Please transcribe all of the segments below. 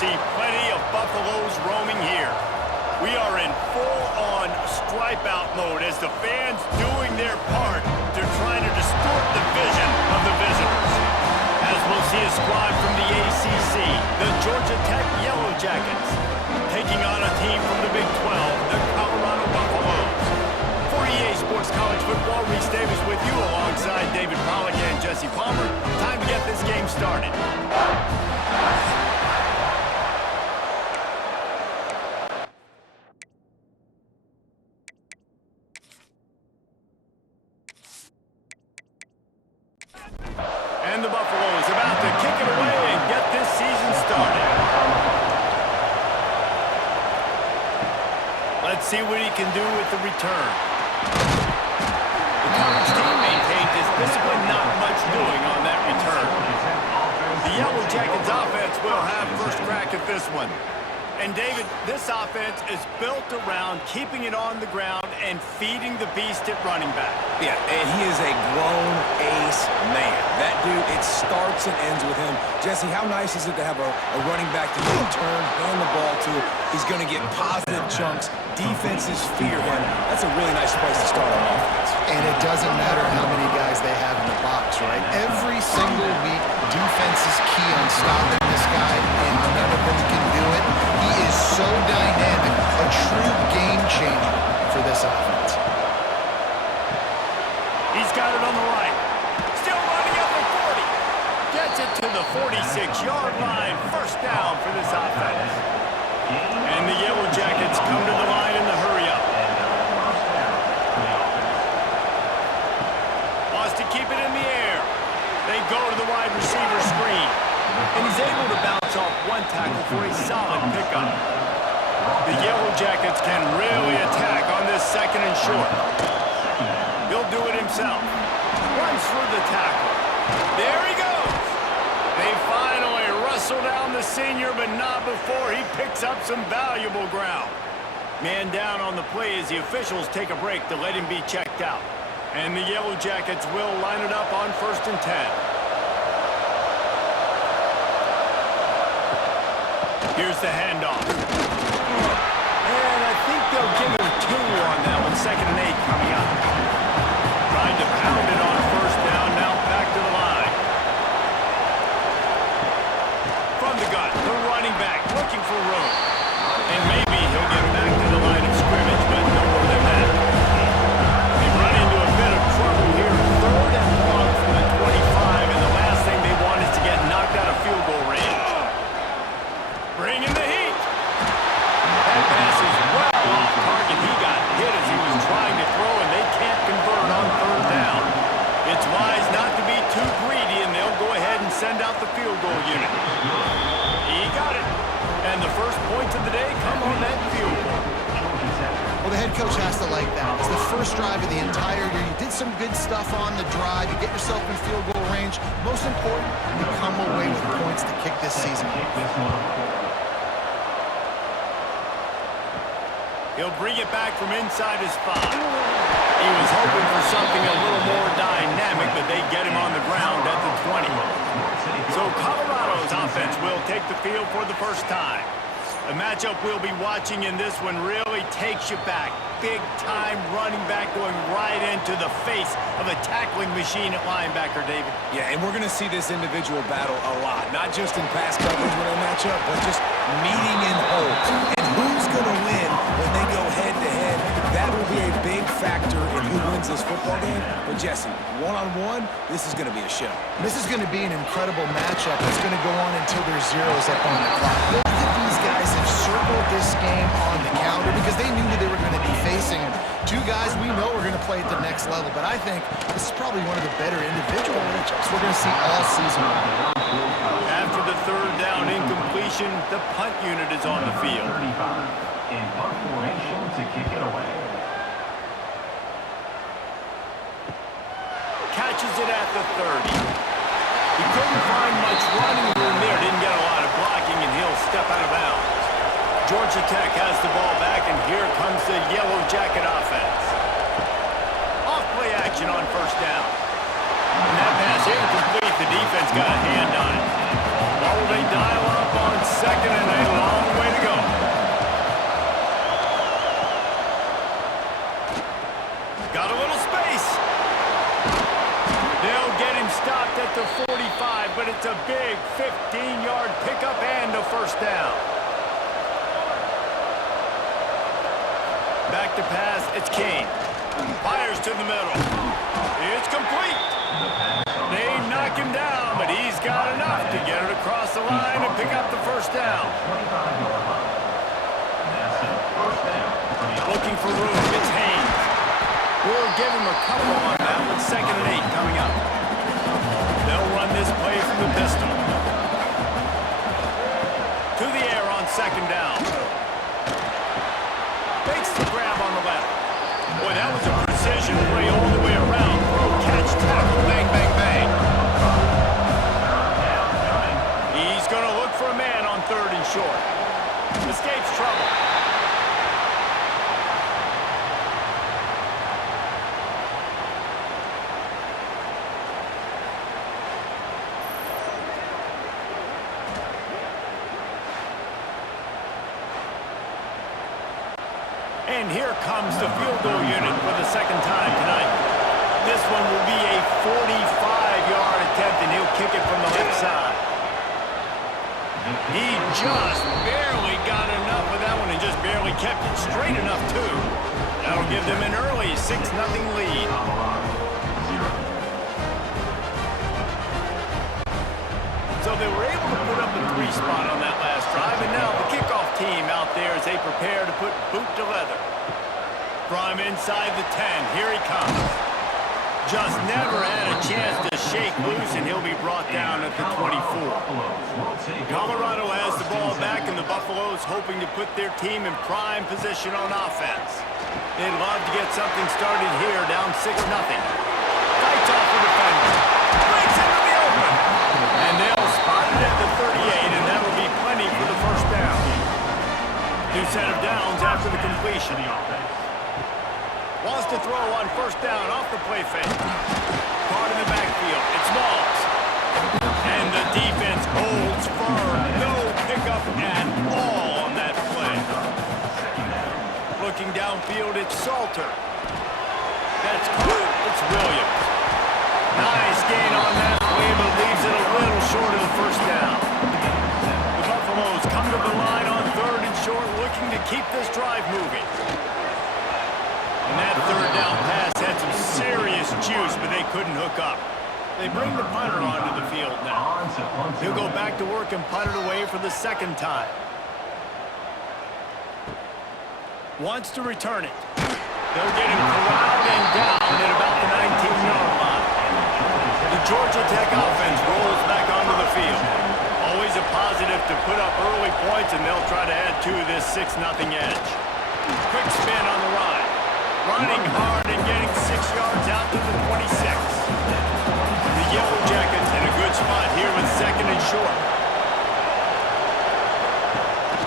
see plenty of Buffaloes roaming here. We are in full-on stripe-out mode as the fans doing their part to try to distort the vision of the visitors. As we'll see a squad from the ACC, the Georgia Tech Yellow Jackets, taking on a team from the Big 12, the Colorado Buffaloes. For EA Sports College Football, Reese Davis with you alongside David Pollack and Jesse Palmer. Time to get this game started. And the Buffaloes about to kick it away and get this season started. Let's see what he can do with the return. The College team maintained his discipline, not much doing on that return. The Yellow Jackets offense will have first crack at this one. And David, this offense is built around keeping it on the ground and feeding the beast at running back. Yeah, and he is a grown ace man. That dude, it starts and ends with him. Jesse, how nice is it to have a running back to turn, hand the ball to? He's going to get positive chunks. Defenses fear him. That's a really nice place to start on offense. And it doesn't matter how many guys they have in the box, right? Every single week, defense is key on stopping this guy, and none of them can do it. He is so dynamic, a true game changer for this offense. He's got it on the right. Still running up at 40. Gets it to the 46-yard line. First down for this offense. And the Yellow Jackets come to the line in the hurry-up. Wants to keep it in the air. They go to the wide receiver screen. And he's able to bounce off one tackle for a solid pickup. The Yellow Jackets can really attack on this second and short. He'll do it himself. Runs through the tackle. There he goes. They finally wrestle down the senior, but not before he picks up some valuable ground. Man down on the play as the officials take a break to let him be checked out. And the Yellow Jackets will line it up on 1st and 10. Here's the handoff. And I think they'll give him 2 on that one. 2nd and 8 coming up. Trying to pound it on 1st down. Now back to the line. From the gun, the running back looking for room. And maybe he'll get back to the line of scrimmage, but no more than that. They've run into a bit of trouble here. 3rd and 1 from the 25, and the last thing they want is to get knocked out of field goal range. Bringing the heat. That pass is well off target. He got hit as he was trying to throw, and they can't convert on 3rd down. It's wise not to be too greedy, and they'll go ahead and send out the field goal unit. He got it. And the first points of the day come on that field goal. Well, the head coach has to like that. It's the first drive of the entire year. You did some good stuff on the drive. You get yourself in field goal range. Most important, you come away with points to kick this season off. He'll bring it back from inside his spot. He was hoping for something a little more dynamic, but they get him on the ground at the 20. So Colorado's offense will take the field for the first time. The matchup we'll be watching in this one really takes you back. Big-time running back going right into the face of a tackling machine at linebacker, David. Yeah, and we're going to see this individual battle a lot. Not just in pass coverage when they match up, but just meeting in holes. And who's going to win when they go head-to-head? That will be a big factor in who wins this football game. But, Jesse, one-on-one, this is going to be a show. This is going to be an incredible matchup that's going to go on until there's zeros up on the clock. Both of these guys have circled this game on the calendar because they knew who they were going to be facing. Two guys we know are going to play at the next level, but I think this is probably one of the better individual matchups we're going to see all season long. After the 3rd down incompletion, the punt unit is on the field. In punt formation to kick it away. Catches it at the 30. He couldn't find much running room there. Didn't get a lot of blocking, and he'll step out of bounds. Georgia Tech has the ball back, and here comes the Yellow Jacket offense. Off-play action on 1st down. And that pass incomplete. The defense got a hand on it. Well, they dial up on 2nd and big 15-yard pickup and a first down. Back to pass, it's King. Fires to the middle. It's complete. They knock him down, but he's got enough to get it across the line and pick up the first down. Looking for room, it's Haynes. We'll give him a couple on that with 2nd and 8 coming up. They'll run this play from the pistol. To the air on 2nd down. Makes the grab on the left. Boy, that was a precision play all the way around. Throw, catch, tackle, bang, bang, bang. He's going to look for a man on 3rd and short. Escapes trouble. And here comes the field goal unit for the 2nd time tonight. This one will be a 45-yard attempt, and he'll kick it from the left side. He just barely got enough of that one and just barely kept it straight enough, too. That'll give them an early 6-0 lead. So they were able to put up a 3 spot on that last drive, and now the kickoff team out there as they prepare to put boot to leather. From inside the 10, here he comes. Just never had a chance to shake loose, and he'll be brought down at the 24. Colorado has the ball back, and the Buffaloes hoping to put their team in prime position on offense. They'd love to get something started here, down 6-0. Fights off the defender. Breaks into the open. And they'll spot it at the 38, and that'll be plenty for the first down. New set of downs after the completion. Wants to throw on 1st down off the play fake. Caught in the backfield. It's Smalls. And the defense holds firm. No pickup at all on that play. Looking downfield, it's Salter. That's cool. It's Williams. Nice gain on that play, but leaves it a little short of the first down. The Buffaloes come to the line on 3rd and short, looking to keep this drive moving. And that 3rd down pass had some serious juice, but they couldn't hook up. They bring the punter onto the field now. He'll go back to work and punt it away for the 2nd time. Wants to return it. They'll get him corralled and down at about the 19-yard line. The Georgia Tech offense rolls back onto the field. Always a positive to put up early points, and they'll try to add to this 6-0 edge. Quick spin on the run. Running hard and getting 6 yards out to the 26. The Yellow Jackets in a good spot here with 2nd and short.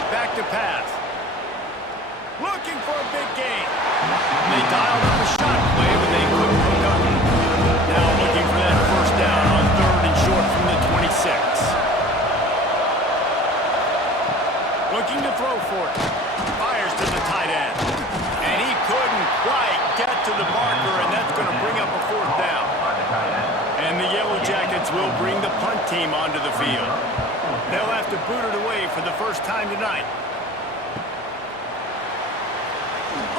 Back to pass. Looking for a big gain. They dialed up a shot play, but they couldn't hook up. Now looking for that first down on 3rd and short from the 26. Looking to throw for it. Fires to the tight end. And he couldn't quite get to the marker, and that's going to bring up a 4th down. And the Yellow Jackets will bring the punt team onto the field. They'll have to boot it away for the first time tonight.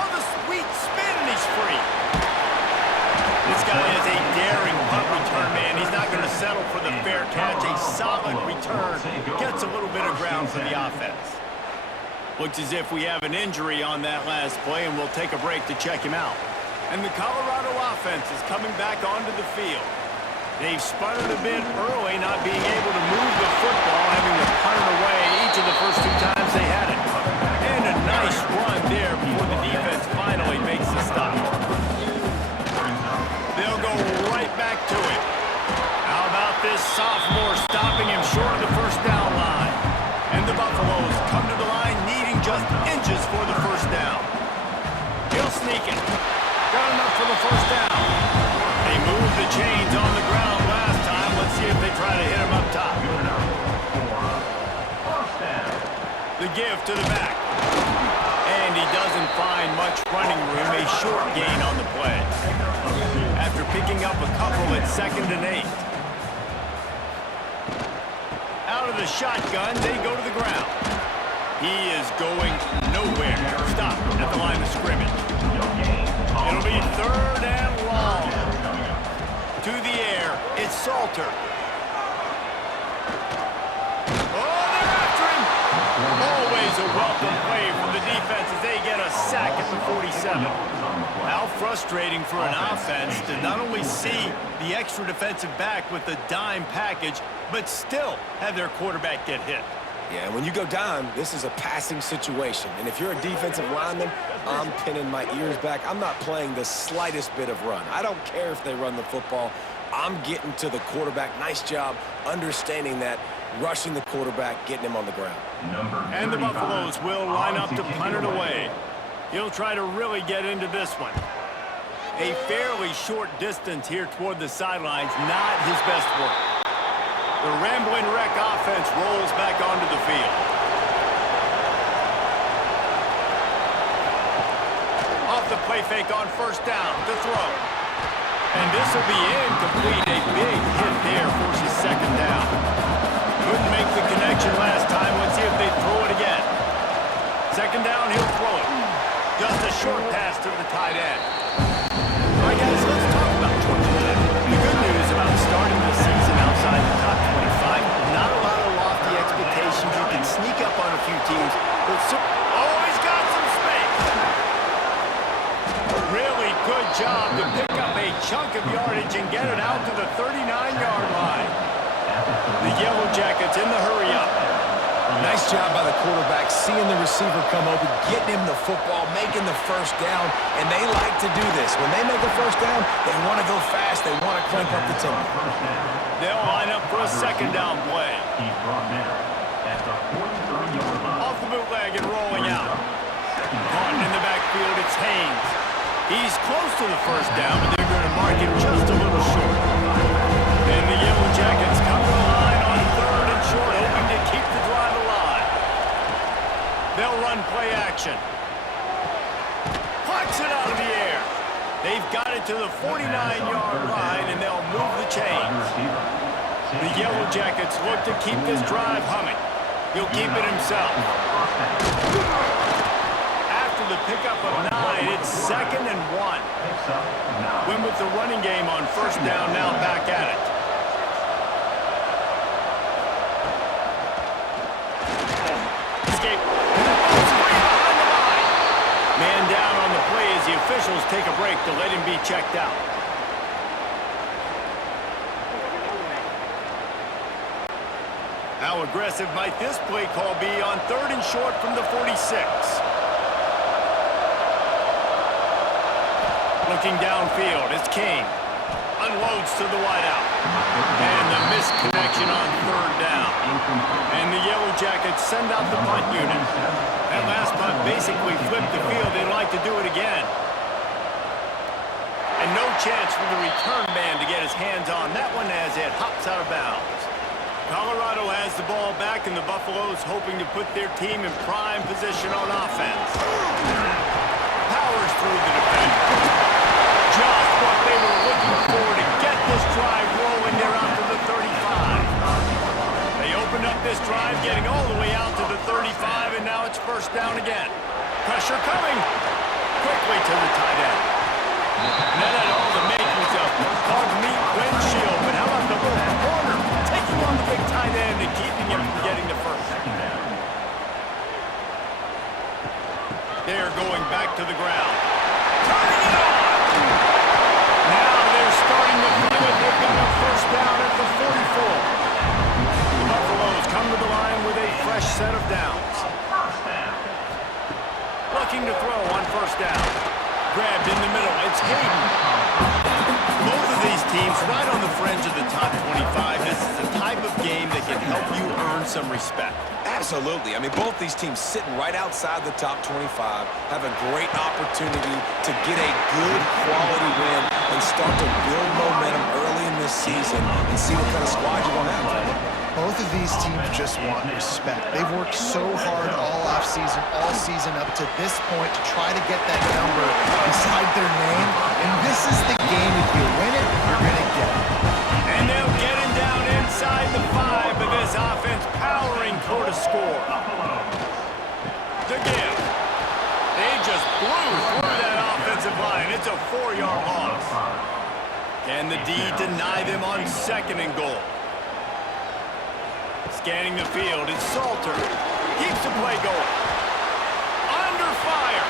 On the sweet spin, and he's free. This guy is a daring punt return man. He's not going to settle for the fair catch. A solid return. Gets a little bit of ground for the offense. Looks as if we have an injury on that last play, and we'll take a break to check him out. And the Colorado offense is coming back onto the field. They've sputtered a bit early, not being able to move the football, having to punt it away each of the first 2 times they had it. And a nice run there before the defense finally makes the stop. They'll go right back to it. How about this sophomore stopping him short of the first down line? And the Buffaloes come to the line needing just inches for the first down. He'll sneak it. Got enough for the first down. They moved the chains on the ground last time. Let's see if they try to hit him up top. The give to the back. And he doesn't find much running room. A short gain on the play. After picking up a couple at 2nd and 8. of the shotgun. They go to the ground. He is going nowhere. Stop at the line of scrimmage. It'll be 3rd and long. To the air. It's Salter. Oh, they're after him. Always a welcome play from the defense as they get a sack at the 47. How frustrating for an offense to not only see the extra defensive back with the dime package, but still have their quarterback get hit. Yeah, when you go dime, this is a passing situation. And if you're a defensive lineman, I'm pinning my ears back. I'm not playing the slightest bit of run. I don't care if they run the football. I'm getting to the quarterback. Nice job understanding that, rushing the quarterback, getting him on the ground. And the Buffaloes will line up to punt it away. He'll try to really get into this one. A fairly short distance here toward the sidelines, not his best work. The Rambling Wreck offense rolls back onto the field. Off the play fake on 1st down to throw. And this will be incomplete. A big hit there forces 2nd down. Couldn't make the connection last time. Let's see if they throw it again. 2nd down, he'll throw it. Just a short pass to the tight end. All right, guys, let's talk about Georgia today. The good news about starting the season outside the top 25, not a lot of lofty expectations. You can sneak up on a few teams, but always got some space. Really good job to pick up a chunk of yardage and get it out to the 39-yard line. The Yellow Jackets in the hurry-up. Nice job by the quarterback, seeing the receiver come over, getting him the football, making the 1st down, and they like to do this. When they make a 1st down, they want to go fast, they want to crank up the tempo. They'll line up for a 2nd down play. Off the bootleg and rolling out. Caught in the backfield, it's Haynes. He's close to the 1st down, but they're going to mark him just a little short. And the Yellow Jackets come to the line on 3rd and short, hoping to keep the drive alive. They'll run play action. Puts it out of the air. They've got it to the 49-yard line, and they'll move the chains. The Yellow Jackets look to keep this drive humming. He'll keep it himself. After the pickup of 9, it's 2nd and 1. Win with the running game on 1st down, now back at it. Escape. Behind the line. Man down on the play as the officials take a break to let him be checked out. How aggressive might this play call be on 3rd and short from the 46? Looking downfield, it's King. Unloads to the wideout. And the missed connection on 3rd down. And the Yellow Jackets send out the punt unit. That last punt basically flipped the field. They'd like to do it again. And no chance for the return man to get his hands on that one as it hops out of bounds. Colorado has the ball back, and the Buffaloes hoping to put their team in prime position on offense. Powers through the defender. Just what they were looking for to get this drive rolling. They're out to the 35. They opened up this drive, getting all the way out to the 35, and now it's 1st down again. Pressure coming. Quickly to the tight end. And that had all the makings of hard meat windshield, but how about the little corner taking on the big tight end and keeping him from getting the 1st? They're going back to the ground. Turning it on! Now they're starting to feel it. They've got a 1st down at the 44. The Buffaloes come to the line with a fresh set of downs. Looking to throw on 1st down. Grabbed in the middle. It's Hayden. Both of these teams right on the fringe of the top 25. This is the type of game that can help you earn some respect. Absolutely. I mean, both these teams sitting right outside the top 25 have a great opportunity to get a good quality win and start to build momentum early in this season and see what kind of squad you're going to have. Both of these teams just want respect. They've worked so hard all season up to this point to try to get that number beside their name. And this is the game. If you win it, you're going to get it. And they'll get him down inside the 5, but this offense Dakota score. The give. They just blew through that offensive line. It's a 4-yard loss. Can the D deny them on 2nd and goal? Scanning the field, it's Salter. Keeps the play going. Under fire.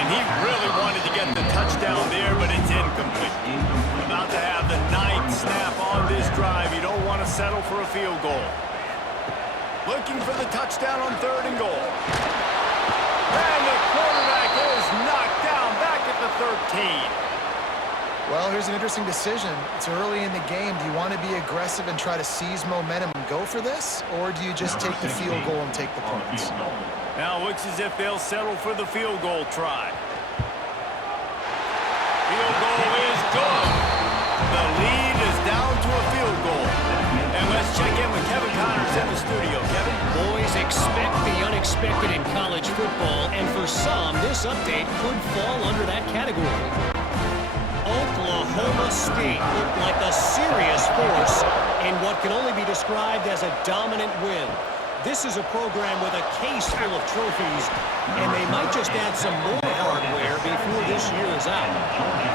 And he really wanted to get the touchdown there, but it's incomplete. About to have the 9th snap on this drive. You don't want to settle for a field goal. Looking for the touchdown on 3rd and goal. And the quarterback is knocked down back at the 13. Well, here's an interesting decision. It's early in the game. Do you want to be aggressive and try to seize momentum and go for this? Or do you just take the field goal and take the points? Now it looks as if they'll settle for the field goal try. Field goal is good. The lead is down to a field goal. And let's check in with Kevin Connors in the studio. Kevin? Boys, expect the unexpected in college football, and for some, this update could fall under that category. Oklahoma State looked like a serious force in what can only be described as a dominant win. This is a program with a case full of trophies, and they might just add some more hardware before this year is out.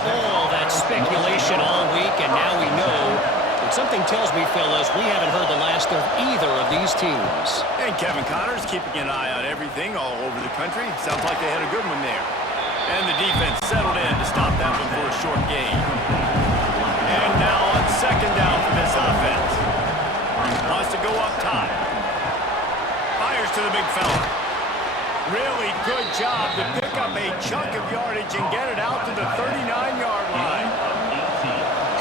All that speculation all week, and now we know. But something tells me, fellas, we haven't heard the last of either of these teams. And Kevin Connors keeping an eye on everything all over the country. Sounds like they had a good one there. And the defense settled in to stop that one for a short gain. And now on 2nd down for this offense. Wants to go up top. Fires to the big fella. Really good job to pick up a chunk of yardage and get it out to the 39-yard line.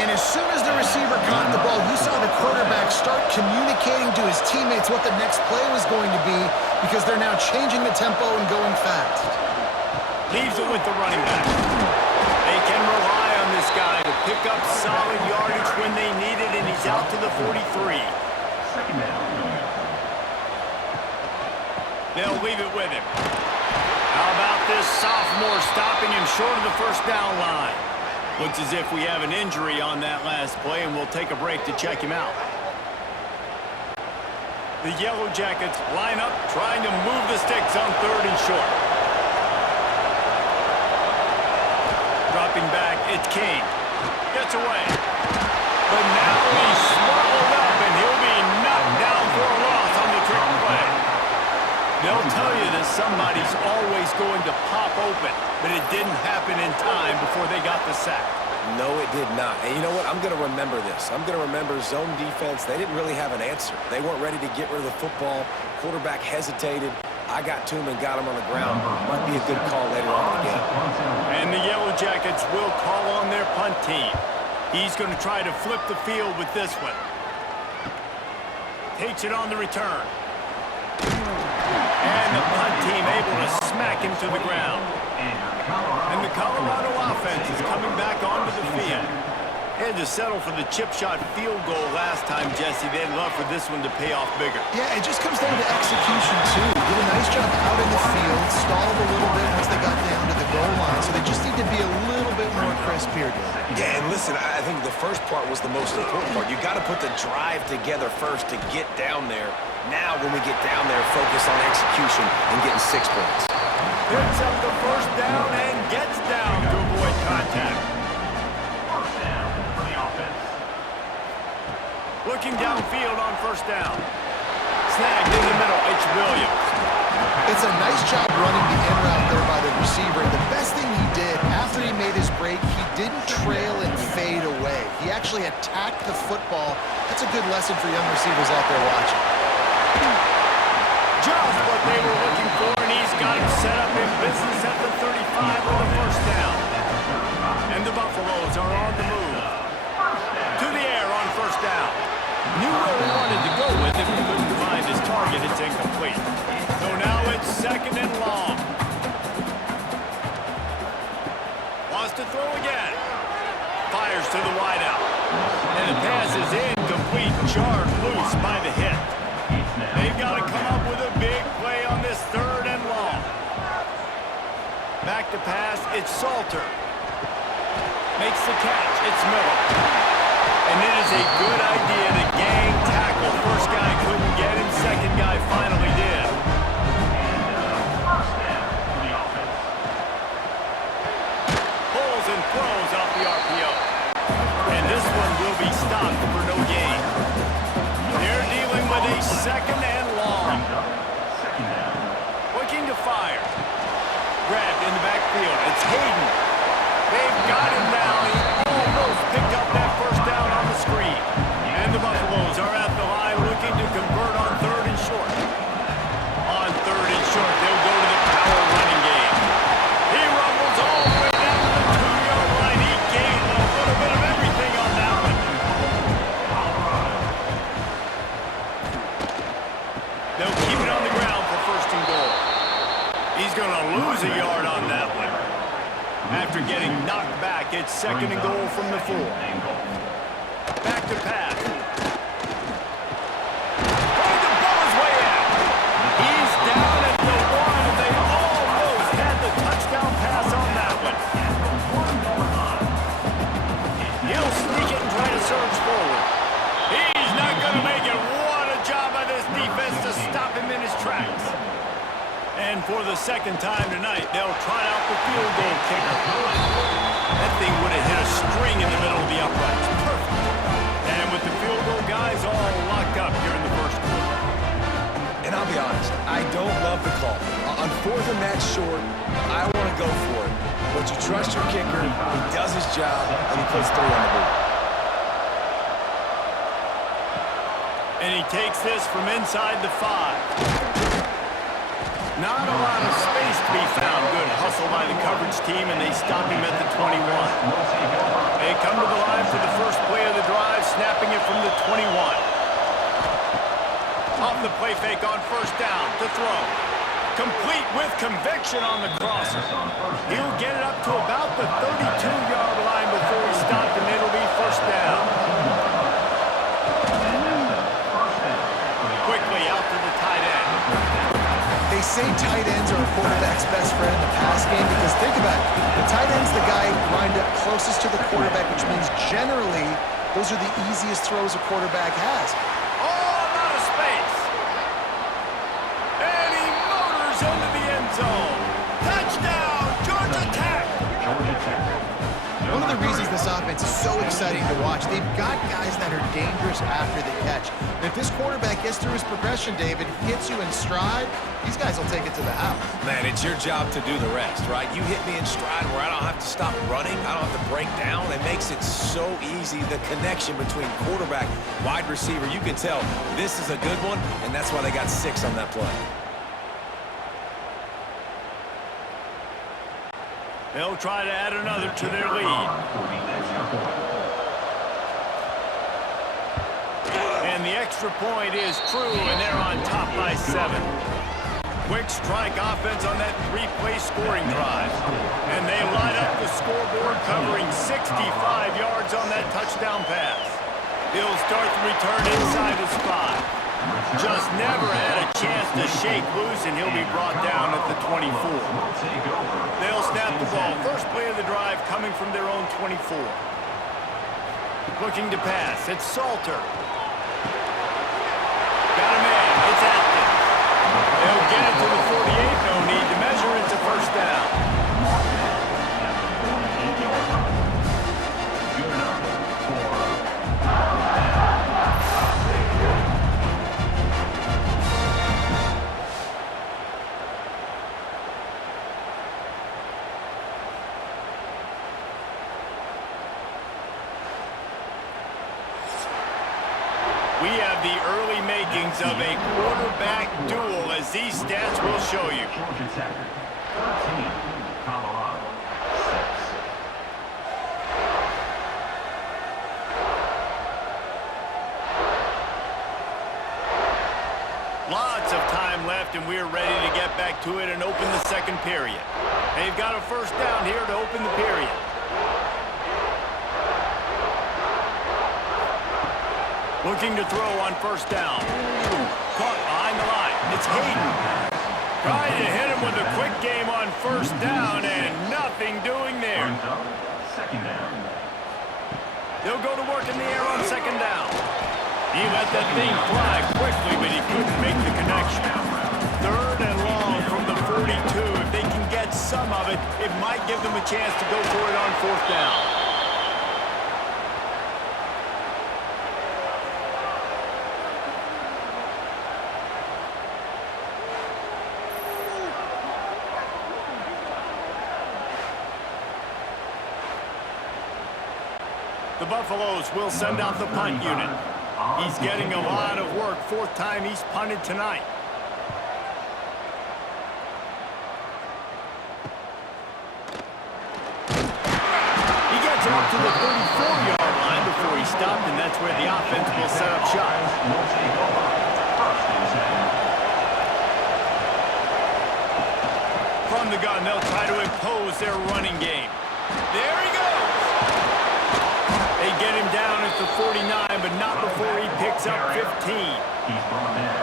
And as soon as the receiver caught the ball, you saw the quarterback start communicating to his teammates what the next play was going to be because they're now changing the tempo and going fast. Leaves it with the running back. They can rely on this guy to pick up solid yardage when they need it, and he's out to the 43. They'll leave it with him. How about this sophomore stopping him short of the 1st down line? Looks as if we have an injury on that last play, and we'll take a break to check him out. The Yellow Jackets line up, trying to move the sticks on 3rd and short. Dropping back, it's King. Gets away. But now he's swallowed up, and he'll be knocked down for a loss on the trick play. They'll tell you that somebody's always going to pop open, but it didn't happen in time before they got the sack. No, it did not. And you know what? I'm going to remember this. I'm going to remember zone defense. They didn't really have an answer. They weren't ready to get rid of the football. Quarterback hesitated. I got to him and got him on the ground. Might be a good call later on in the game. And the Yellow Jackets will call on their punt team. He's going to try to flip the field with this one. Takes it on the return. And the punt team able to smack him to the ground. And the Colorado offense is coming back onto the field. Had to settle for the chip shot field goal last time, Jesse. They'd love for this one to pay off bigger. Yeah, it just comes down to execution, too. Did a nice job out in the field, stalled a little bit once they got down to the goal line, so they just need to be a little bit more crisp here, Dave. Yeah, and listen, I think the first part was the most important part. You got to put the drive together first to get down there. Now, when we get down there, focus on execution and getting 6 points. Picks up the 1st down and gets down to avoid contact. Looking downfield on 1st down. Snagged in the middle, it's Williams. It's a nice job running the in route there by the receiver. The best thing he did after he made his break, he didn't trail and fade away. He actually attacked the football. That's a good lesson for young receivers out there watching. Just what they were looking for, and he's got him set up in business at the 35 with a 1st down. And the Buffaloes are on the move. To the air on 1st down. Knew where he wanted to go with it, but couldn't find his target. It's incomplete. So now it's 2nd and long. Wants to throw again. Fires to the wideout. And the pass is incomplete. Jarred loose by the hit. They've got to come up with a big play on this 3rd and long. Back to pass, it's Salter. Makes the catch, it's Miller. And it is a good idea to gang tackle. First guy couldn't get him, 2nd guy finally did. First down for the offense. Pulls and throws off the RPO. And this one will be stopped for no gain. They're dealing with a second and long. Second down. Looking to fire. Grabbed in the backfield. It's Hayden. They've got him now. He almost picked up that first down on the screen. And the Buffaloes are at the line looking to convert on third and short. On third and short, they'll go to the power running game. He rumbles all the way down to the 2-yard line. He gained a little bit of everything on that one. They'll keep it on the ground for first and goal. He's going to lose a yard on that one. After getting knocked back, it's second and goal from the 4. Back to pass. Going to blow his way out. He's down at the 1, and they almost had the touchdown pass on that one. He'll sneak it and try to surge forward. He's not going to make it. What a job by this defense to stop him in his tracks. And for the second time tonight, they'll try out the field goal kicker. That thing would have hit a string in the middle of the uprights. Perfect. And with the field goal guys all locked up here in the first quarter. And I'll be honest, I don't love the call. On fourth and that short, I want to go for it. But you trust your kicker, he does his job, and he puts 3 on the board. And he takes this from inside the 5. Not a lot of space to be found. Good hustle by the coverage team, and they stop him at the 21. They come to the line for the first play of the drive, snapping it from the 21. Off the play fake on first down to throw. Complete with conviction on the crosser. He'll get it up to about the 32-yard line before he stopped, and it'll be first down. Quickly out to the tight end. They say tight ends are a quarterback's best friend in the pass game because think about it. The tight end's the guy lined up closest to the quarterback, which means generally those are the easiest throws a quarterback has. All out of space. And he motors into the end zone. Touchdown, Georgia Tech. One of the reasons this offense is so exciting to watch, they've got guys that are dangerous after the catch. If this quarterback gets through his progression, David, hits you in stride, these guys will take it to the house. Man, it's your job to do the rest, right? You hit me in stride where I don't have to stop running. I don't have to break down. It makes it so easy, the connection between quarterback, wide receiver. You can tell this is a good one, and that's why they got 6 on that play. They'll try to add another to their lead. And the extra point is true, and they're on top by 7. Quick strike offense on that 3-play scoring drive. And they light up the scoreboard, covering 65 yards on that touchdown pass. He'll start the return inside his 5. Just never had a chance to shake loose, and he'll be brought down at the 24. They'll snap the ball. First play of the drive coming from their own 24. Looking to pass. It's Salter. Got him in. It's Atkins. They'll get it to the 48. No need to measure. It's a first down. We have the early makings of a quarterback duel, as these stats will show you. Georgia Tech, 13, Colorado, 6. Lots of time left, and we're ready to get back to it and open the second period. They've got a first down here to open the period. Looking to throw on first down. Caught behind the line. It's Hayden. Trying to hit him with a quick game on first down, and nothing doing there. Second down. They'll go to work in the air on second down. He let that thing fly quickly, but he couldn't make the connection. 3rd and long from the 42. If they can get some of it, it might give them a chance to go for it on 4th down. The Buffaloes will send out the punt unit. He's getting a lot of work. 4th time he's punted tonight. He gets it up to the 34-yard line before he stopped, and that's where the offense will set up shop. From the gun, they'll try to impose their running game. There he goes! They get him down at the 49, but not before he picks up 15.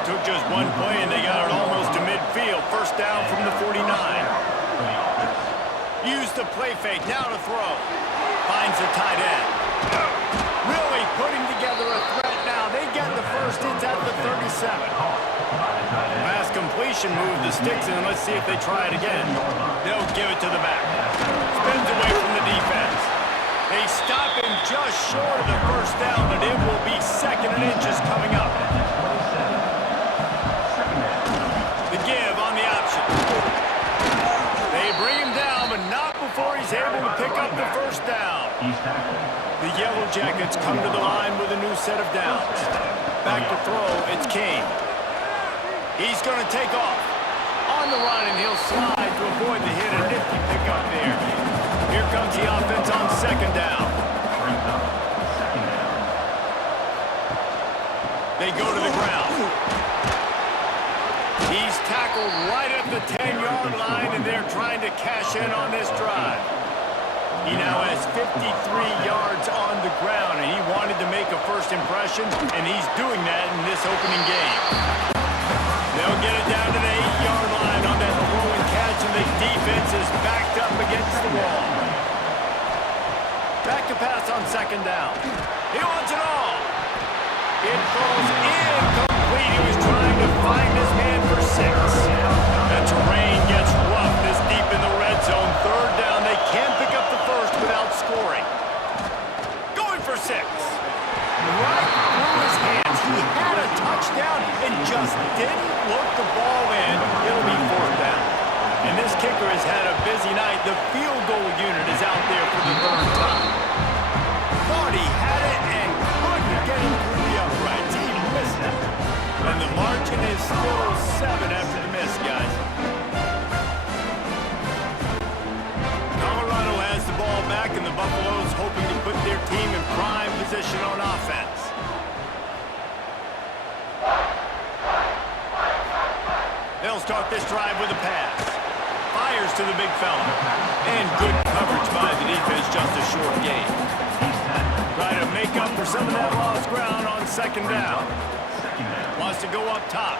Took just one play, and they got it almost to midfield. 1st down from the 49. Use the play fake, now to throw. Finds the tight end. Really putting together a threat now. They get the first. It's at the 37. Pass completion, move the sticks, and let's see if they try it again. They'll give it to the back. Spins away from the defense. They stop him just short of the 1st down, but it will be 2nd and inches coming up. The give on the option. They bring him down, but not before he's able to pick up the 1st down. The Yellow Jackets come to the line with a new set of downs. Back to throw, it's Kane. He's going to take off. On the run, and he'll slide to avoid the hit. A nifty pickup there. Here comes the offense on 2nd down. They go to the ground. He's tackled right at the 10-yard line, and they're trying to cash in on this drive. He now has 53 yards on the ground, and he wanted to make a first impression, and he's doing that in this opening game. They'll get it down to the 8-yard line on that throw and catch, and the defense is backed up against the wall. Back to pass on 2nd down. He wants it all. It falls incomplete. He was trying to find his man for 6. The terrain gets rough this deep in the red zone. 3rd down. They can't pick up the first without scoring. Going for 6. Right through his hands. He had a touchdown and just didn't look the ball in. It'll be 4th down. And this kicker has had a busy night. The field goal unit is out there for the 3rd time. Thought he had it and couldn't get it through the uprights. He missed it. And the margin is still 7 after the miss, guys. Colorado has the ball back, and the Buffaloes hoping to put their team in prime position on offense. They'll start this drive with a pass. Fires to the big fella. And good coverage by the defense, just a short gain. Trying to make up for some of that lost ground on 2nd down. Wants to go up top.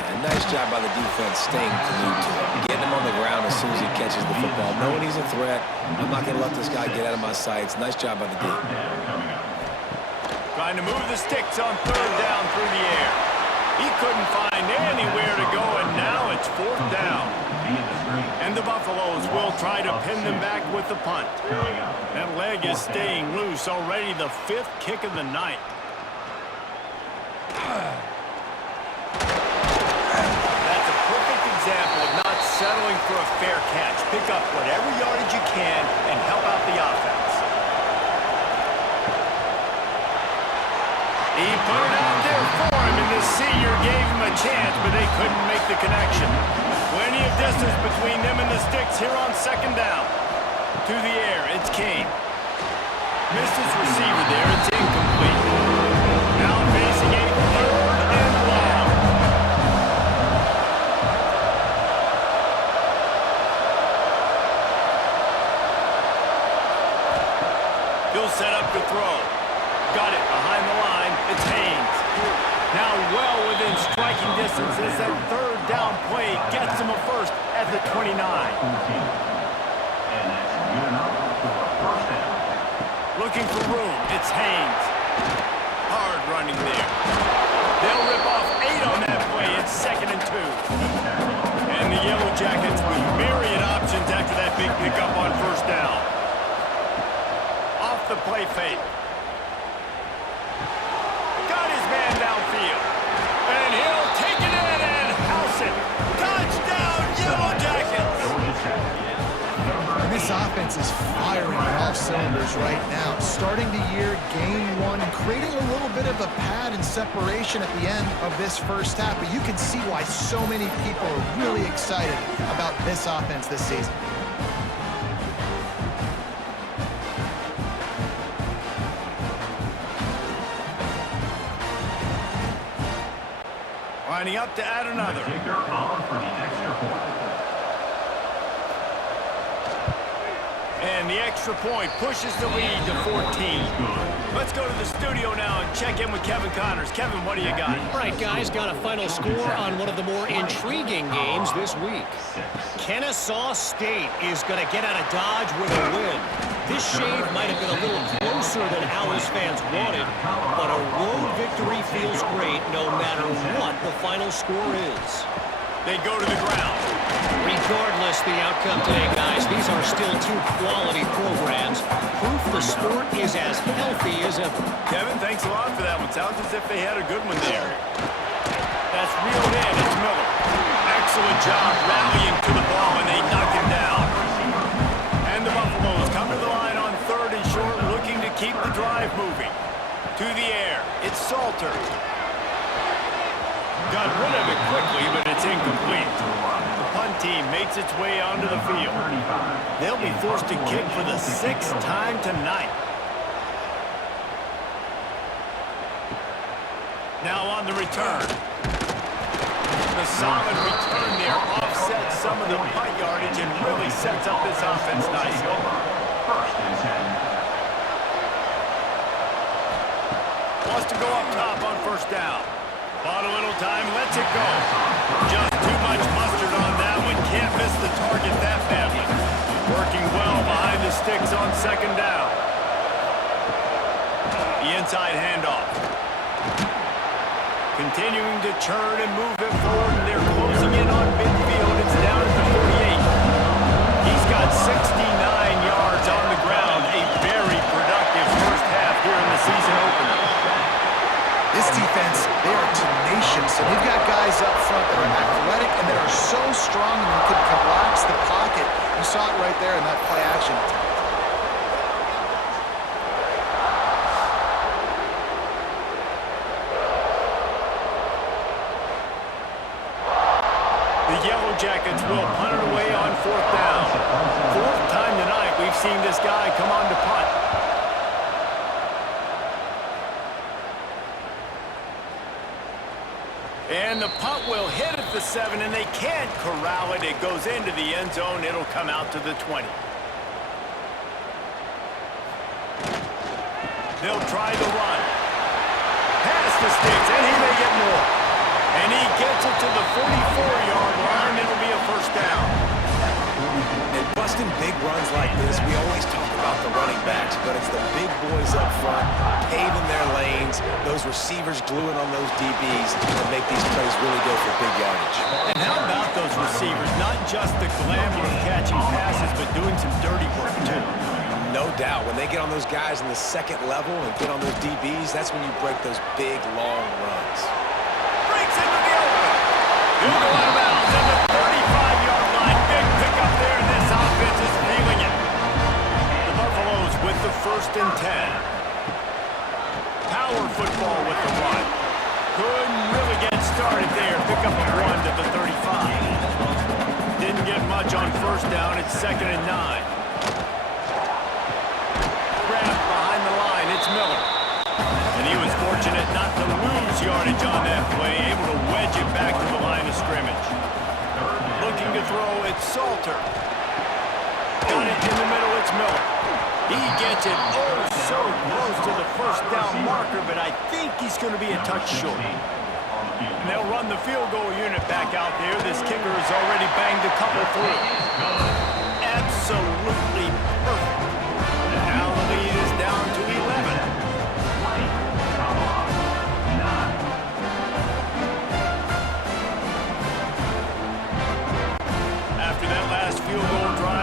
And nice job by the defense staying glued to him. Getting him on the ground as soon as he catches the football. Knowing he's a threat, I'm not going to let this guy get out of my sights. Nice job by the D. Trying to move the sticks on 3rd down through the air. He couldn't find anywhere to go, and now it's 4th down. And the Buffaloes will try to pin them back with the punt. That leg is staying loose. Already the 5th kick of the night. That's a perfect example of not settling for a fair catch. Pick up whatever yardage you can and help out the offense. He put it out there for him, and the senior gave him a chance, but they couldn't make the connection. Plenty of distance between them and the sticks here on 2nd down. To the air, it's Kane. Missed his receiver there, it's incomplete. Now facing a 3rd and long. He'll set up to throw. Got it behind the line. It's Haynes. Now well within striking distance as that 3rd down play gets him a first at the 29. Looking for room. It's Haynes. Hard running there. They'll rip off 8 on that play. It's 2nd and 2. And the Yellow Jackets with myriad options after that big pickup on first down. Off the play fake. Got his man downfield. And he'll take it in and house it. Touchdown, Yellow Jackets! And this offense is firing on all cylinders right now. Starting the year, game 1, and creating a little bit of a pad and separation at the end of this first half. But you can see why so many people are really excited about this offense this season. Lining up to add another. Kicker on for the extra point. And the extra point pushes the lead to 14. Let's go to the studio now and check in with Kevin Connors. Kevin, what do you got? All right, guys, got a final score on one of the more intriguing games this week. Kennesaw State is going to get out of Dodge with a win. This shave might have been a little closer than Owls fans wanted, but a road victory feels great no matter what the final score is. They go to the ground. Regardless the outcome today, guys, these are still 2 quality programs. Proof the sport is as healthy as ever. Kevin, thanks a lot for that one. Sounds as if they had a good one there. That's reeled in. It's Miller. Excellent job rallying to the ball, and they knock him down. And the Buffaloes come to the line on 3rd and short, looking to keep the drive moving. To the air. It's Salter. Got rid of it quickly, but it's incomplete. The punt team makes its way onto the field. They'll be forced to kick for the 6th time tonight. Now on the return. The solid return there offsets some of the punt yardage and really sets up this offense nicely. 1st and 10. Wants to go up top on first down. Bought a little time, lets it go. Just too much mustard on that one. Can't miss the target that badly. Working well behind the sticks on 2nd down. The inside handoff. Continuing to churn and move it forward, and they're closing in on midfield. It's down at the 48. He's got 69 yards on the ground. A very productive first half here in the season opener. This defense, they are tenacious, and they've got guys up front that are athletic and that are so strong and they can collapse the pocket. You saw it right there in that play action. The Yellow Jackets will punt it away on 4th down. 4th time tonight we've seen this guy come on to punt. And the punt will hit at the 7, and they can't corral it. It goes into the end zone. It'll come out to the 20. They'll try the run. Past the sticks, and he may get more. And he gets it to the 44-yard line. It'll be a first down. And busting big runs like this, we always talk about the running backs, but it's the big boys up front, paving their lanes, those receivers gluing on those DBs that make these plays really go for big yardage. And how about those receivers? Not just the glamour of catching passes, but doing some dirty work, too. No doubt. When they get on those guys in the 2nd level and get on those DBs, that's when you break those big, long runs. Breaks into the open. He'll go out of bounds at the 35-yard line. Big pickup there, and this offense is feeling it. The Buffaloes with the 1st and 10. Power football with the run. Couldn't really get started there. Pick up a 1 to the 35. Didn't get much on first down. It's 2nd and 9. Grabbed behind the line. It's Miller. And he was fortunate not to lose yardage on that play. Able to wedge it back to the line of scrimmage. Looking to throw. It's Salter. Got it in the middle. It's Miller. He gets it so close to the first down marker, but I think he's going to be a touch short. And they'll run the field goal unit back out there. This kicker has already banged a couple through. Absolutely perfect. And now the lead is down to 11.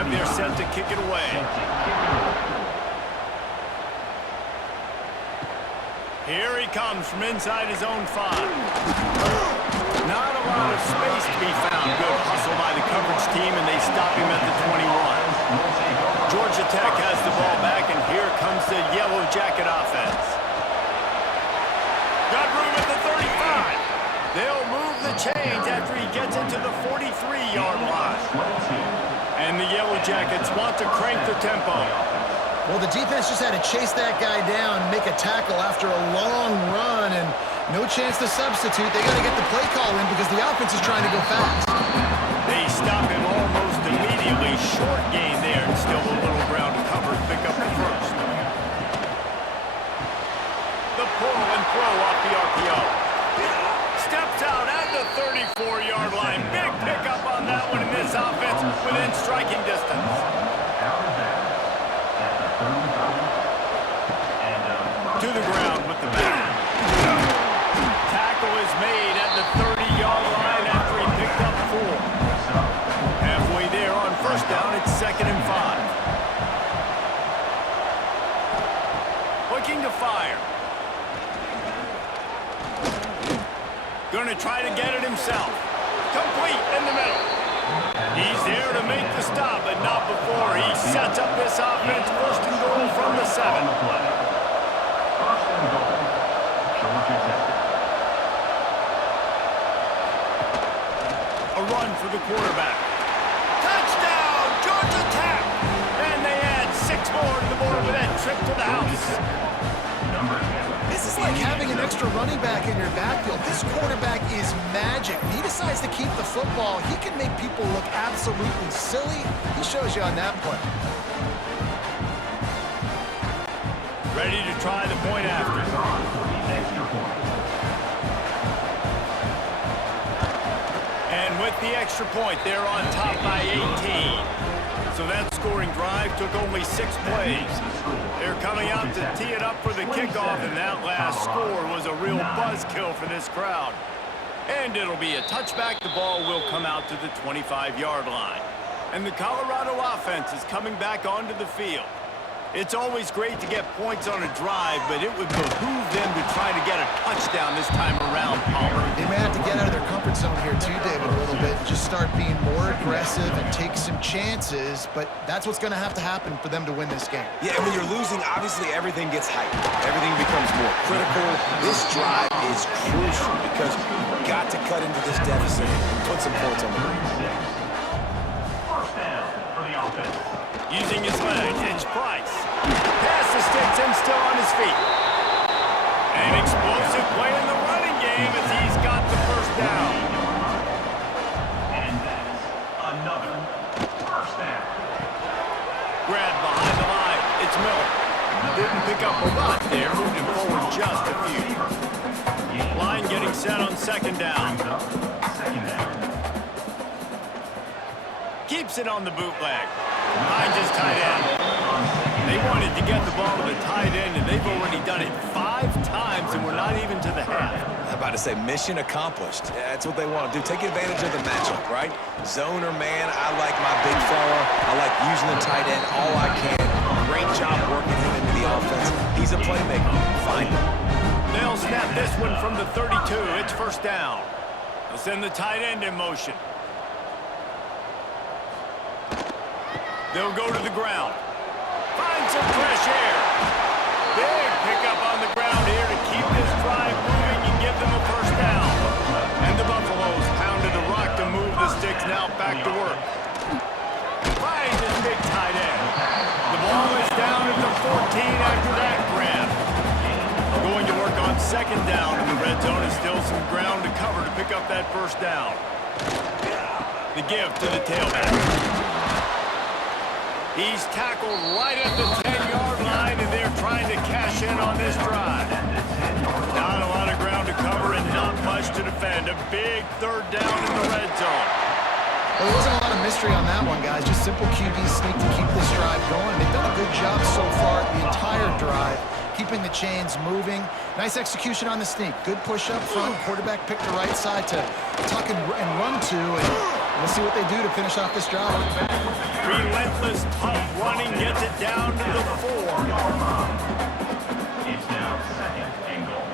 drive. They're set to kick it away. Here he comes from inside his own 5. Not a lot of space to be found. Good hustle by the coverage team, and they stop him at the 21. Georgia Tech has the ball back, and here comes the Yellow Jacket offense. Got room at the 35. They'll move the chains after he gets into the 43-yard line. And the Yellow Jackets want to crank the tempo. Well, the defense just had to chase that guy down, make a tackle after a long run, and no chance to substitute. They got to get the play call in because the offense is trying to go fast. They stop him almost immediately. Short gain there, and still a little ground to cover to pick up the first. The pull and throw off the RPO. Steps out at the 34-yard line. Big pickup on that one in this offense within striking distance. To the ground with the back. Tackle is made at the 30-yard line after he picked up 4. Halfway there on first down, it's 2nd and 5. Looking to fire. Gonna try to get it himself. Complete in the middle. He's there to make the stop, but not before he sets up this offense. 1st and goal from the 7. A run for the quarterback. Touchdown, Georgia Tech! And they add 6 more to the board with that trip to the house. This is like having an extra running back in your backfield. This quarterback is magic. He decides to keep the football. He can make people look absolutely silly. He shows you on that play. Ready to try the point after. And with the extra point, they're on top by 18. So that scoring drive took only 6 plays. They're coming out to tee it up for the kickoff, and that last score was a real buzzkill for this crowd. And it'll be a touchback. The ball will come out to the 25-yard line. And the Colorado offense is coming back onto the field. It's always great to get points on a drive, but it would behoove them to try to get a touchdown this time around, Palmer. They may have to get out of their comfort zone here too, David, a little bit. Just start being more aggressive and take some chances, but that's what's going to have to happen for them to win this game. Yeah, and when you're losing, obviously everything gets hyped. Everything becomes more critical. This drive is crucial because you've got to cut into this deficit and put some points on the board. First down for the offense. Using his legs, it's Price. Pass the sticks and still on his feet. An explosive play in the running game as he's got the first down. And that's another first down. Grab behind the line. It's Miller. Didn't pick up a lot there, moving forward just a few. Line getting set on 2nd down. Keeps it on the bootleg. Finds his tight end. They wanted to get the ball to the tight end, and they've already done it 5 times, and we're not even to the half. I'm about to say mission accomplished. Yeah, that's what they want to do. Take advantage of the matchup, right? Zone or man, I like my big fella. I like using the tight end all I can. Great job working him into the offense. He's a playmaker. Find him. They'll snap this one from the 32. It's first down. They'll send the tight end in motion. They'll go to the ground. Find some fresh air. Big pickup on the ground here to keep this drive moving and give them a first down. And the Buffaloes pounded the rock to move the sticks now back to work. Finds his big tight end. The ball is down at the 14 after that grab. Going to work on 2nd down in the red zone is still some ground to cover to pick up that first down. The give to the tailback. He's tackled right at the 10-yard line, and they're trying to cash in on this drive. Not a lot of ground to cover and not much to defend. A big 3rd down in the red zone. Well, there wasn't a lot of mystery on that one, guys. Just simple QB sneak to keep this drive going. They've done a good job so far the entire drive, keeping the chains moving. Nice execution on the sneak. Good push up front. Quarterback picked the right side to tuck and run to, and We'll see what they do to finish off this drive. Relentless, tough running gets it down to the 4. It's now second and goal.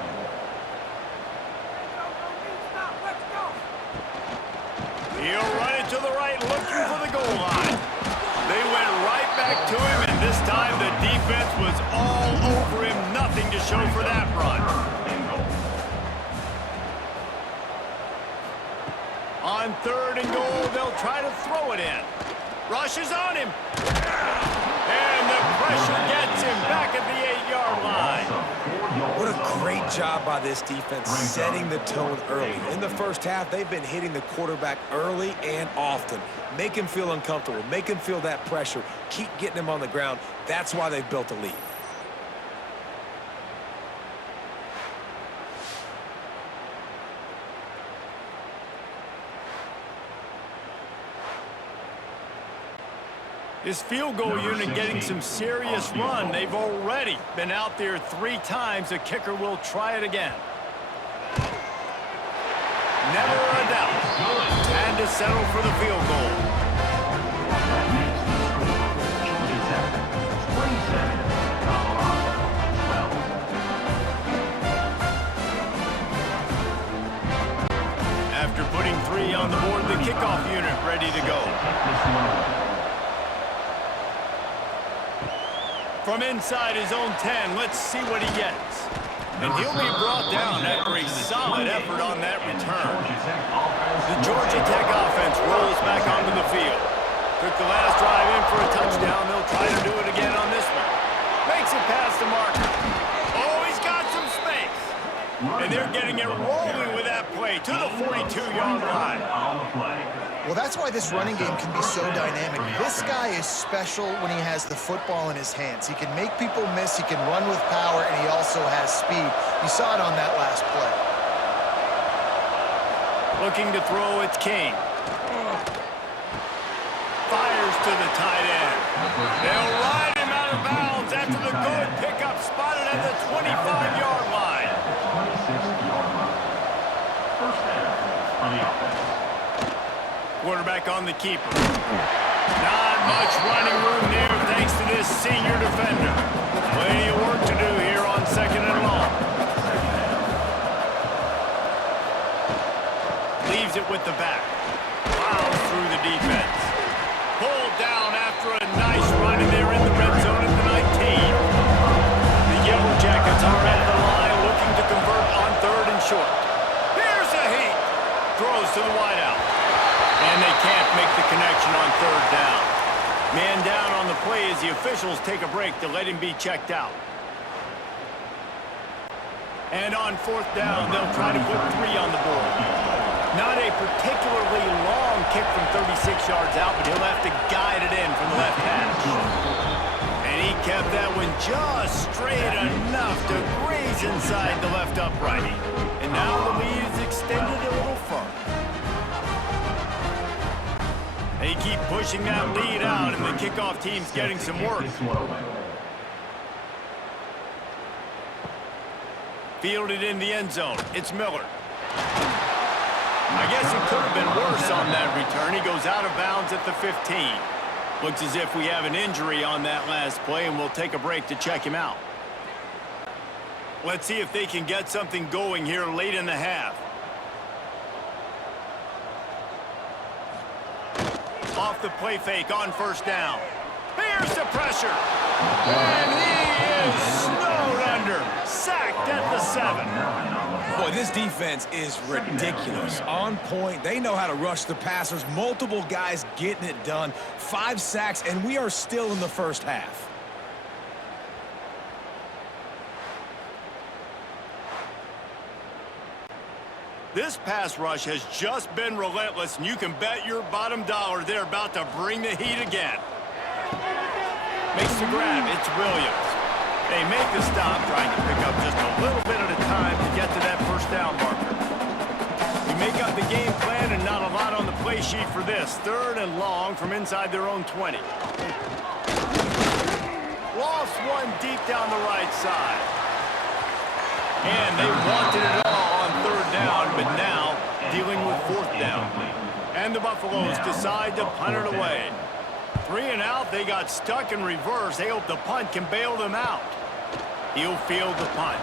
He'll run it to the right, looking for the goal line. They went right back to him, and this time the defense was all over him. Nothing to show for that run. On 3rd and goal, they'll try to throw it in. Rush is on him. And the pressure gets him back at the 8-yard line. What a great job by this defense setting the tone early. In the first half, they've been hitting the quarterback early and often. Make him feel uncomfortable. Make him feel that pressure. Keep getting him on the ground. That's why they've built a lead. This field goal unit getting some serious run. They've already been out there 3 times. The kicker will try it again. Never a doubt. And to settle for the field goal. After putting 3 on the board, the kickoff unit ready to go. From inside his own 10, let's see what he gets. And he'll be brought down after a solid effort on that return. The Georgia Tech offense rolls back onto the field. Took the last drive in for a touchdown. They'll try to do it again on this one. Makes it past the marker. Oh, he's got some space. And they're getting it rolling with that play to the 42-yard line. Well, that's why this running game can be so dynamic. This guy is special when he has the football in his hands. He can make people miss, he can run with power, and he also has speed. You saw it on that last play. Looking to throw, it's King. Fires to the tight end. They'll ride him out of bounds after the good pickup spotted at the 25-yard line. 26-yard line. First down for the offense. Quarterback on the keeper. Not much running room there thanks to this senior defender. Plenty of work to do here on 2nd and long. Leaves it with the back. Plows through the defense. Pulled down after a nice run, and they're in the red zone at the 19. The Yellow Jackets are at the line looking to convert on 3rd and short. Here's a heat. Throws to the wideout. And they can't make the connection on 3rd down. Man down on the play as the officials take a break to let him be checked out. And on 4th down, they'll try to put 3 on the board. Not a particularly long kick from 36 yards out, but he'll have to guide it in from the left hash. And he kept that one just straight enough to graze inside the left upright. And now the lead is extended a little further. They keep pushing that lead out, and the kickoff team's getting some work. Fielded in the end zone. It's Miller. I guess it could have been worse on that return. He goes out of bounds at the 15. Looks as if we have an injury on that last play, and we'll take a break to check him out. Let's see if they can get something going here late in the half. Off the play fake on 1st down. Here's the pressure. And he is snowed under. Sacked at the 7. Boy, this defense is ridiculous. On point. They know how to rush the passers. Multiple guys getting it done. 5 sacks, and we are still in the first half. This pass rush has just been relentless, and you can bet your bottom dollar they're about to bring the heat again. Makes the grab. It's Williams. They make the stop, trying to pick up just a little bit at a time to get to that 1st down marker. We make up the game plan, and not a lot on the play sheet for this. 3rd and long from inside their own 20. Lost one deep down the right side. And they wanted it all on 3rd down, but now dealing with 4th down. And the Buffaloes decide to punt it away. 3 and out, they got stuck in reverse. They hope the punt can bail them out. He'll field the punt.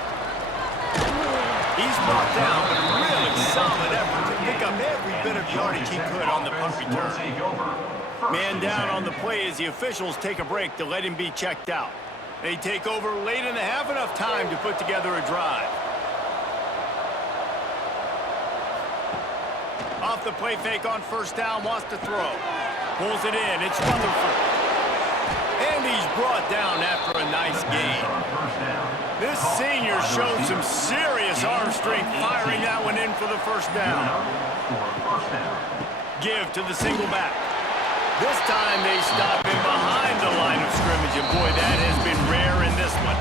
He's brought down, but a really solid effort to pick up every bit of yardage he could on the punt return. Man down on the play as the officials take a break to let him be checked out. They take over late in the half, enough time to put together a drive. Off the play fake on first down, wants to throw. Pulls it in, it's Rutherford. And he's brought down after a nice gain. This senior showed some serious arm strength firing that one in for the first down. Give to the single back. This time they stop him behind the line of scrimmage, and boy, that has been rare in this one.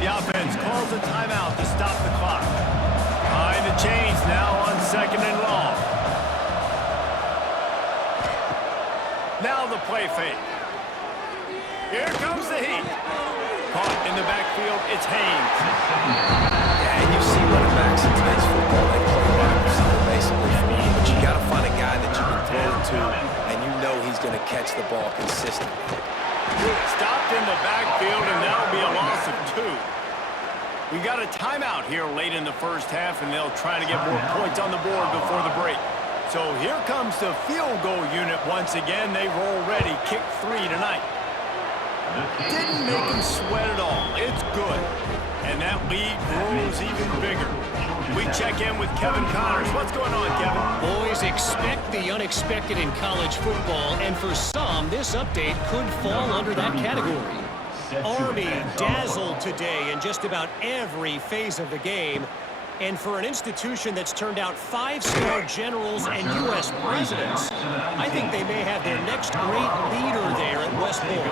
The offense calls a timeout to stop the clock. Behind the chains now on 2nd and long. Now the play fake. Here comes the heat. Caught in the backfield, it's Haynes. Yeah, and you see running backs in today's football, they play wide receiver basically for you, but you got to find a guy that you can throw it to, and you know he's going to catch the ball consistently. Stopped in the backfield, and that'll be a loss of 2. We got a timeout here late in the first half, and they'll try to get more points on the board before the break. So here comes the field goal unit once again. They've already kicked 3 tonight. Didn't make him sweat at all. It's good. And that lead grows even bigger. We check in with Kevin Connors. What's going on, Kevin? Boys, expect the unexpected in college football, and for some, this update could fall under that category. Army dazzled today in just about every phase of the game. And for an institution that's turned out 5-star generals and U.S. presidents, I think they may have their next great leader there at West Point.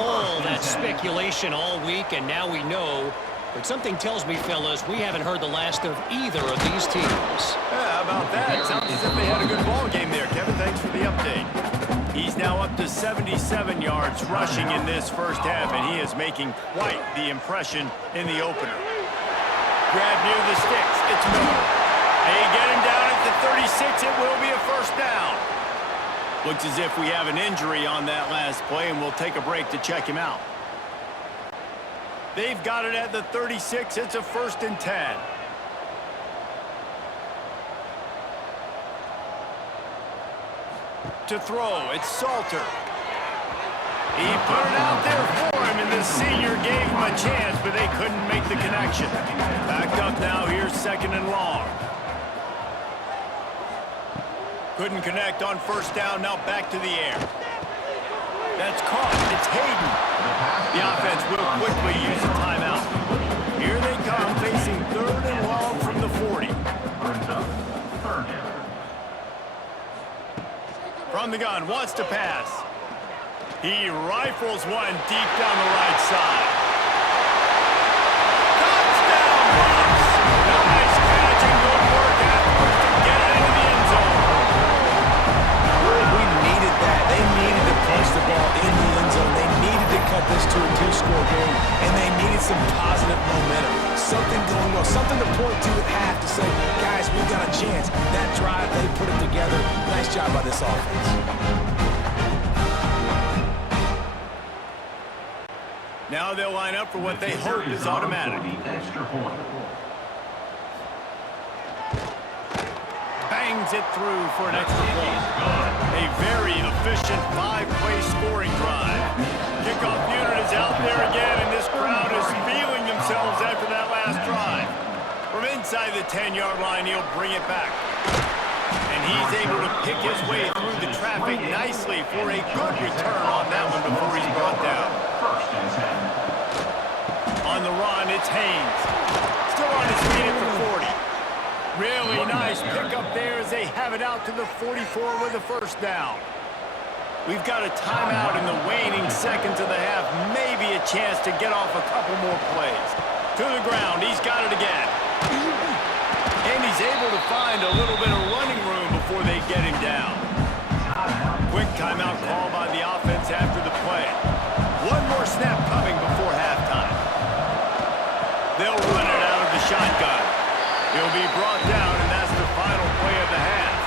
All that speculation all week, and now we know. But something tells me, fellas, we haven't heard the last of either of these teams. Yeah, how about that? Sounds as if they had a good ball game there, Kevin. Thanks for the update. He's now up to 77 yards rushing in this first half, and he is making quite the impression in the opener. Grab near the sticks. It's Miller. They get him down at the 36. It will be a first down. Looks as if we have an injury on that last play, and we'll take a break to check him out. They've got it at the 36. It's a 1st and 10. To throw, it's Salter. He put it out there for him, and the senior gave him a chance, but they couldn't make the connection. Backed up now, here's 2nd and long. Couldn't connect on first down, now back to the air. That's caught, it's Hayden. The offense will quickly use a timeout. Here they come, facing 3rd and long from the 40. From the gun, wants to pass. He rifles one deep down the right side. Touchdown, Bucks! Nice catch and good work afterwards to get it into the end zone. We needed that. They needed to punch the ball in the end zone. They needed to cut this to a 2-score game, and they needed some positive momentum. Something going well, something to point to at half to say, guys, we got a chance. That drive, they put it together. Nice job by this offense. Now they'll line up for what they hope is automatic. Bangs it through for an extra point. A very efficient 5-play scoring drive. Kickoff unit is out there again, and this crowd is feeling themselves after that last drive. From inside the 10-yard line, he'll bring it back. And he's able to pick his way through the traffic nicely for a good return on that one before he's brought down. On the run, it's Haynes. Still on his feet at the 40. Really nice pickup there as they have it out to the 44 with a first down. We've got a timeout in the waning seconds of the half. Maybe a chance to get off a couple more plays. To the ground, he's got it again. And he's able to find a little bit of running room before they get him down. Quick timeout call by the offense after the play. One more snap coming before halftime. They'll run it out of the shotgun. He'll be brought down, and that's the final play of the half.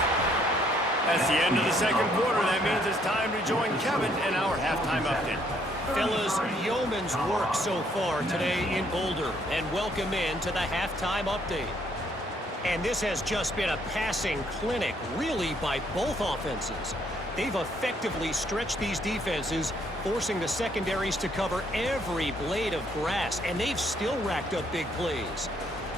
7 in our halftime update. Fellas, yeoman's work so far today in Boulder, and welcome in to the halftime update. And this has just been a passing clinic, really, by both offenses. They've effectively stretched these defenses, forcing the secondaries to cover every blade of grass, and they've still racked up big plays.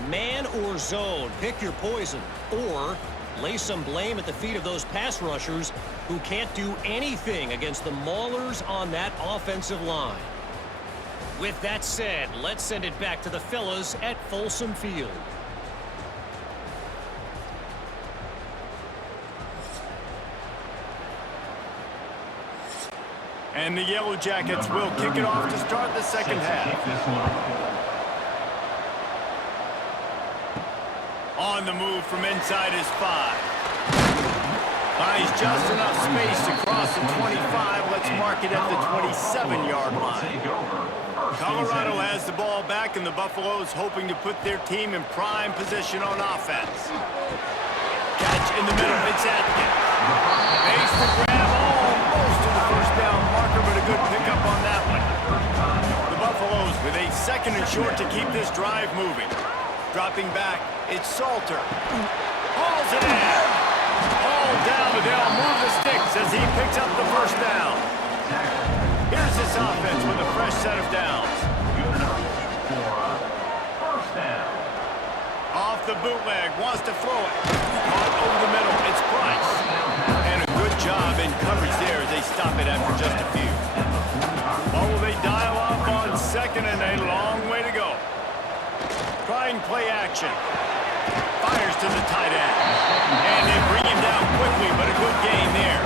Man or zone, pick your poison, or lay some blame at the feet of those pass rushers who can't do anything against the maulers on that offensive line. With that said, let's send it back to the fellas at Folsom Field. And the Yellow Jackets will kick it off to start the second half. On the move from inside is 5. Buys just enough space to cross the 25. Let's mark it at the 27-yard line. Colorado has the ball back, and the Buffaloes hoping to put their team in prime position on offense. Catch in the middle. It's Atkins. Makes the grab almost to the first down marker, but a good pickup on that one. The Buffaloes with a second and short to keep this drive moving. Dropping back, it's Salter. Hauls it in. Hauled down, but they'll move the sticks as he picks up the first down. Here's this offense with a fresh set of downs. Off the bootleg, wants to throw it. Caught over the middle, it's Price. And a good job in coverage there as they stop it after just a few. Or will they dial up on second and a long way to go? Trying play action. Fires to the tight end. And they bring him down quickly, but a good gain there.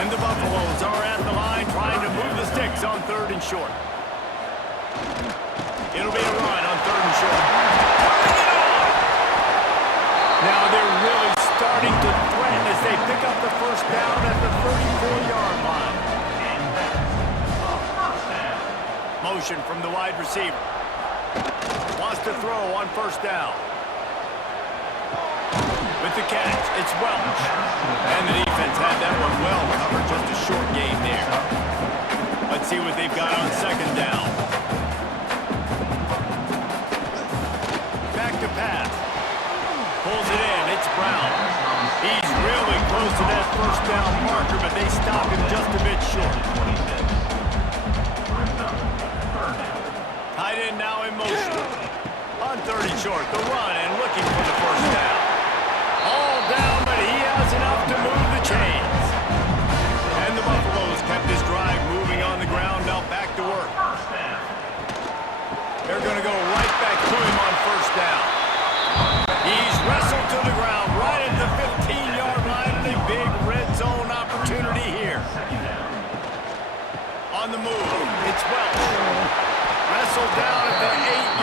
And the Buffaloes are at the line trying to move the sticks on 3rd and short. It'll be a run on 3rd and short. Turning it on! Now they're really starting to threaten as they pick up the first down at the 34-yard line. Motion from the wide receiver. Wants to throw on first down. With the catch, it's Welch. And the defense had that one well covered, just a short game there. Let's see what they've got on second down. Back to pass. Pulls it in, it's Brown. He's really close to that first down marker, but they stop him just a bit short. Tight end now in motion. On 30 short, the run and looking for the first down. All down, but he has enough to move the chains. And the Buffaloes kept this drive moving on the ground, now back to work. They're going to go right back to him on first down. He's wrestled to the ground right at the 15-yard line, and a big red zone opportunity here. On the move, it's Welch. Wrestled down at the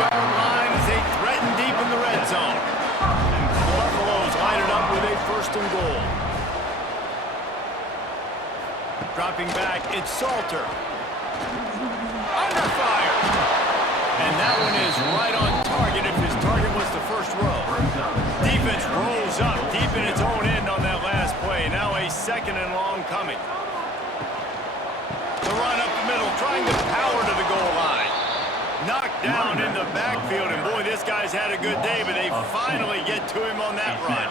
8-yard line as they threaten deep in the red zone. The Buffaloes line it up with a 1st and goal. Dropping back, it's Salter. Under fire. And that one is right on target if his target was the first row. Defense rolls up deep in its own end on that last play. Now a 2nd and long coming. The run up the middle, trying to power to the goal line. Knocked down in the backfield, and boy, this guy's had a good day, but they finally get to him on that run.